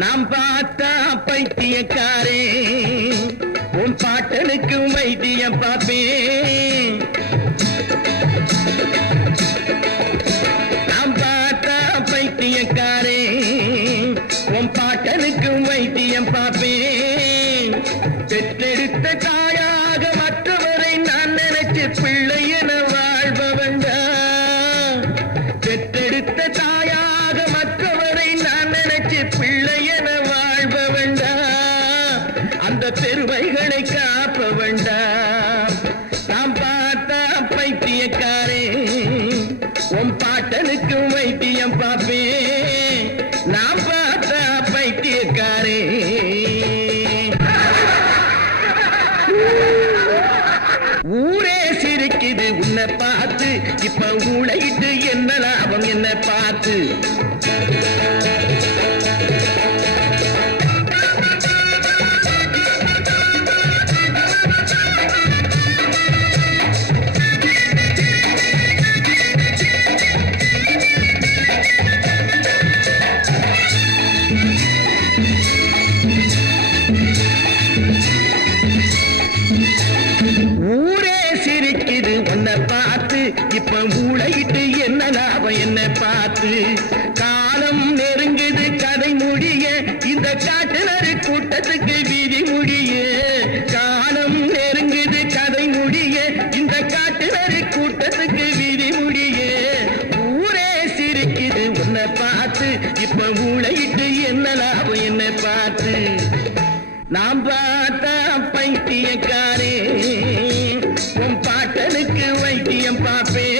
நாம் பார்த்தா பைத்தியக்காரே உன் பாட்டனுக்கு வைத்தியம் பார்ப்பேன் நாம் பார்த்தா பைத்தியக்காரே உன் பாட்டனுக்கு வைத்தியம் பார்ப்பேன் பெற்றெடுத்த தாயாக மற்றவரை நான் நினைச்சு பிள்ளை என வாழ்பவண்டா பெற்றெடுத்த தாயாக மற்றவரை நான் நினைச்சு பிள்ளை என வாழ்பவண்டா அந்த பெருமைகளை காப்பவண்டா நாம் பார்த்தா பைத்தியக்காரே உன் பாட்டனுக்கு வைத்தியம் பார்ப்பேன் நாம் பார்த்தா பைத்தியக்காரே ஊரே சிரிக்குது உன்னை பார்த்து இப்ப ஊழையிட்டு என்ன லாபம் என்ன பார்த்து இப்ப ஊழையிட்டு என்ன லாபம் என்ன பார்த்து காலம் நெருங்குது கதை முடிய இந்த காட்டுநரு கூட்டத்துக்கு விதி முடிய காலம் நெருங்குது கதை முடிய இந்த காட்டுநரு கூட்டத்துக்கு விதி முடிய ஊரே சிரிக்குது உன்னை பார்த்து இப்ப ஊழையிட்டு என்ன லாபம் என்ன பார்த்து நாம் பார்த்தா பைத்தியக்காரே உன் பாட்டனுக்கு வைத்தியம் பார்ப்பேன்